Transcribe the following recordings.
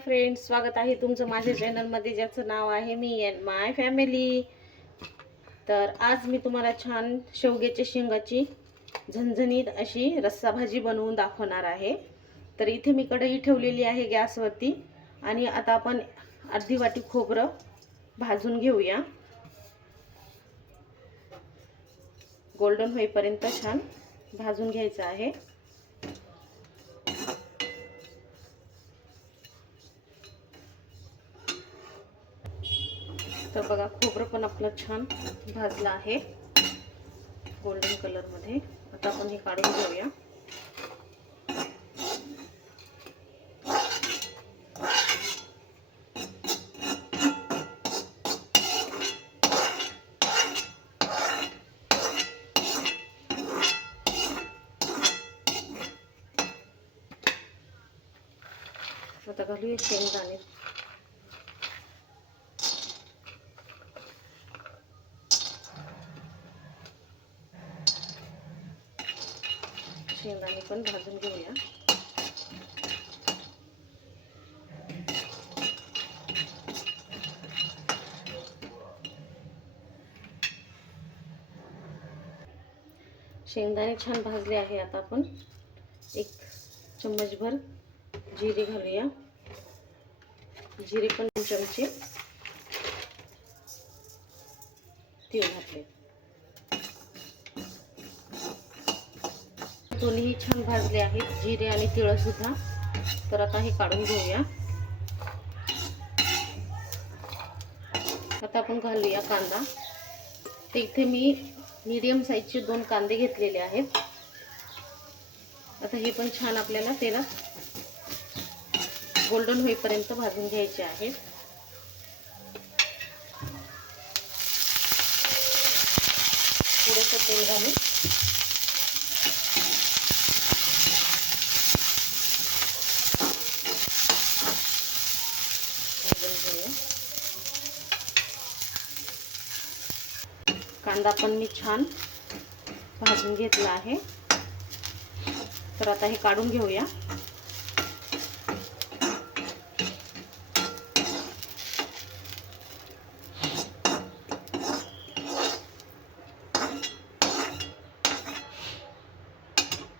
Friends स्वागत आहे तुमचं माझ्या चॅनलमध्ये ज्याचं नाव आहे मी अँड माय फॅमिली तर आज मी तुम्हाला छान शेवग्याच्या शेंगाची झणझणीत अशी रस्सा भाजी बनवून दाखवणार आहे. तर इथे मी कढई ठेवलेली आहे गॅसवरती आणि आता आपण अर्धी वाटी खोबरं भाजून घेऊया. गोल्डन होईपर्यंत छान भाजून घ्यायचं आहे. तर बघा खोबरं पण आपलं छान भाजलं आहे. गोल्डन कलरमध्ये आता आपण हे काढून घेऊया. आता घालूया शेंगदाणे. शेंगदाणे पण भाजून घेऊया शेंगदाणे छान भाजले आहे आता आपण एक चम्मचभर जिरे घालूया जिरे पण चमचे तीळ घातले दोन्ही छान भाजले आहेत जिरे आणि तिळ सुद्धा. तर आता हे काढून घेऊया. आता आपण घालूया कांदा. तर इथे मी मीडियम साईजचे दोन कांदे घेतलेले आहेत. आता हे पण छान आपल्याला तेलात गोल्डन होईपर्यंत भाजून घ्यायचे आहेत. थोडंसं तेल घालून. कांदा पण मी छान भाजून घेतला आहे. तर आता हे काढून घेऊया.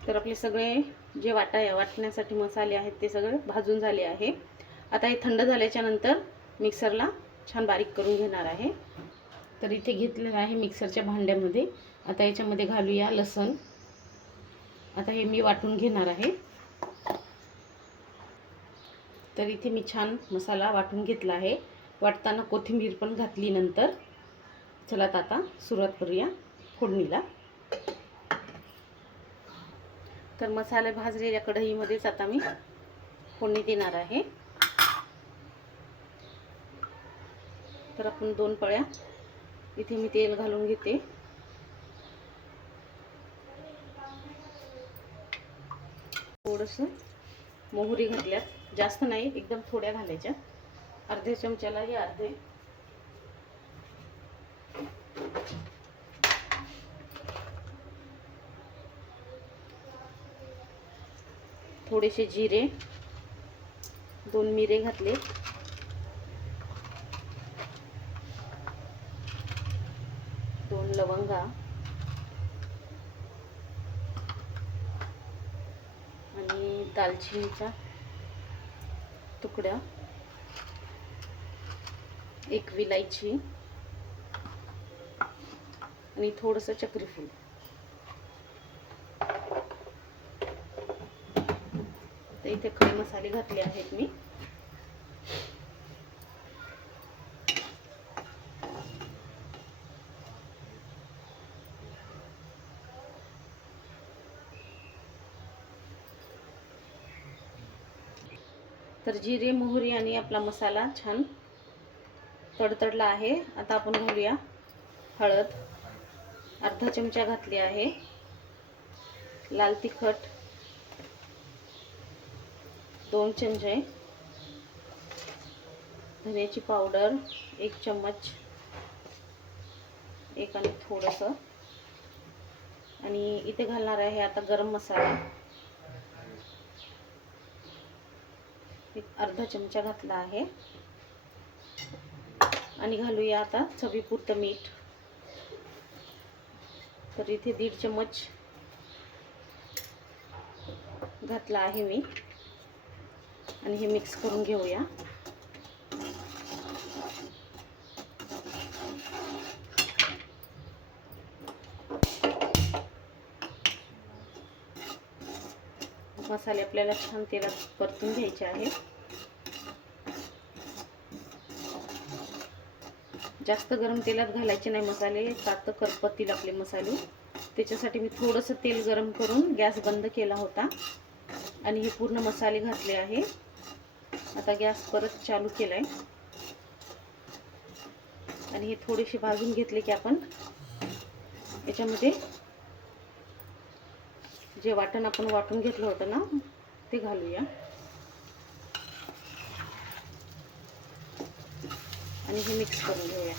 तर आपले सगळे जे वाटा वाटण्यासाठी मसाले आहेत ते सगळे भाजून झाले आहे. आता हे थंड झाल्याच्यानंतर मिक्सरला छान बारीक करून घेणार आहे. तर इथे घेतलेलं आहे मिक्सरच्या भांड्यामध्ये. आता याच्यामध्ये घालूया लसण. आता हे मी वाटून घेणार आहे. तर इथे मी छान मसाला वाटून घेतला आहे. वाटताना कोथिंबीर पण घातली नंतर. चला आता सुरुवात करूया फोडणीला. तर मसाले भाजलेल्या कढईमध्येच आता मी फोडणी देणार आहे. तर आपण दोन पळ्या इथे मी तेल घालून घेते. थोडंसं मोहरी घातल्यात. जास्त नाही एकदम थोड्या घालायच्या. अर्ध्या चमच्याला हे अर्धे. थोडेसे जिरे दोन मिरे घातले. बघा आणि दालचिनीचा तुकड्या. एक विलायची. आणि थोडंसं चक्रीफूल. तर इथे खडे मसाले घातले आहेत मी. तर जिरे मोहरी आणि आपला मसाला छान तडतडला आहे. आता आपण घालूया हळद. अर्धा चमचा घातली आहे. लाल तिखट. दोन चमचे. धन्याची पावडर एक चम्मच. एक आणि थोडंसं. आणि इथे घालणार आहे आता गरम मसाला. एक अर्धा चमचा घातला आहे. आणि घालूया आता चवीपुरतं मीठ. तर इथे दीड चमच घातला आहे मी. आणि हे मिक्स करून घेऊया. मसाले आपल्याला छान तेलात परतून घ्यायचे आहेत जास्त गरम तेलात घालायचे नाही मसाले तातं करपतील आपले मसाले. त्याच्यासाठी मी थोडंसं तेल गरम करून गॅस बंद केला होता. आणि हे पूर्ण मसाले घातले आहे. आता गॅस परत चालू केला आहे आणि हे थोडेसे भाजून घेतले की आपण याच्यामध्ये जे वाटण आपण वाटून घेतलं होतं ना ते घालूया. आणि हे मिक्स करून घेऊया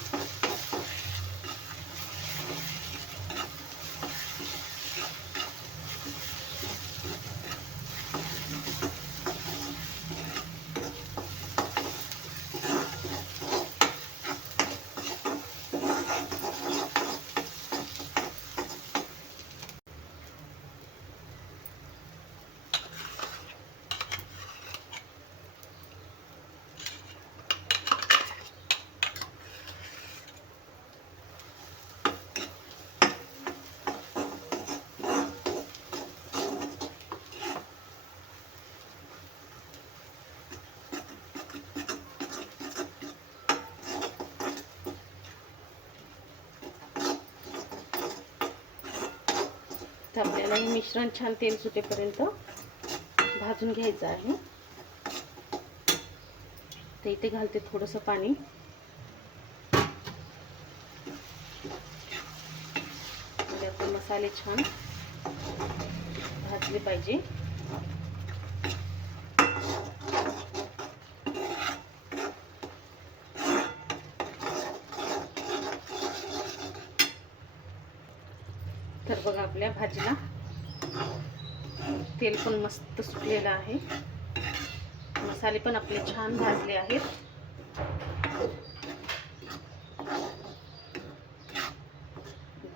तर आपल्याला हे मिश्रण छान तेल सुटेपर्यंत भाजून घ्यायचं आहे. तर इथे घालते थोडंसं पाणी. म्हणजे आपण मसाले छान भाजले पाहिजे. तर बघा आपल्या भाजीला तेल पण मस्त सुटलेलं आहे. मसाले पण आपले छान भाजले आहेत.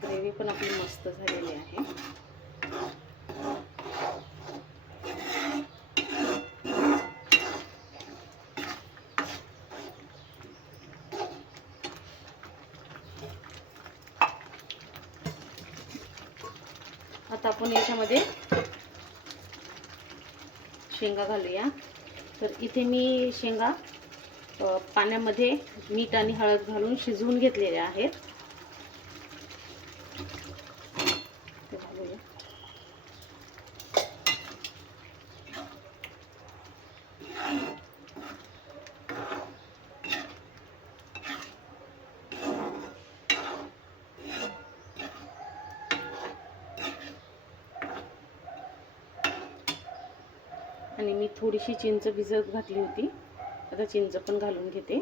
ग्रेव्ही पण आपली मस्त झालेली आहे. आता आपण याच्यामध्ये शेंगा घालूया. तर इथे मी शेंगा पाण्यामध्ये मीठ आणि हळद घालून शिजवून घेतलेल्या आहेत. आणि मी थोडीशी चिंच भिजत घातली होती. आता चिंच पण घालून घेते.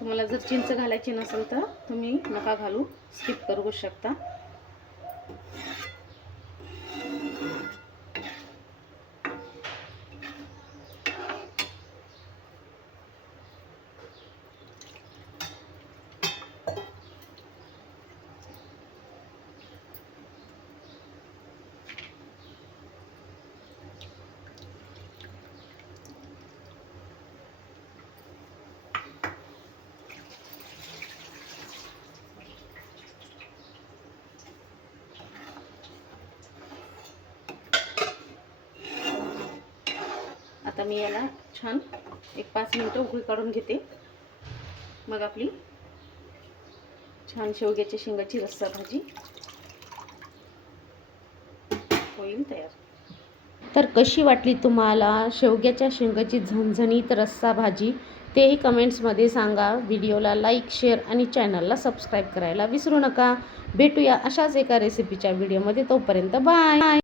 तुम्हाला जर चिंच घालायची नसेल तर तुम्ही नका घालू. स्किप करू शकता. आता मी याला छान एक पाच मिनटं उकळी काढून घेते. मग आपली छान शेवग्याच्या शेंगाची रस्सा भाजी होईल तयार. तर कशी वाटली तुम्हाला शेवग्याच्या शेंगाची झणझणीत रस्सा भाजी? तेही कमेंट्समध्ये सांगा. व्हिडिओला लाईक शेअर आणि चॅनलला सबस्क्राईब करायला विसरू नका. भेटूया अशाच एका रेसिपीच्या व्हिडिओमध्ये. तोपर्यंत बाय.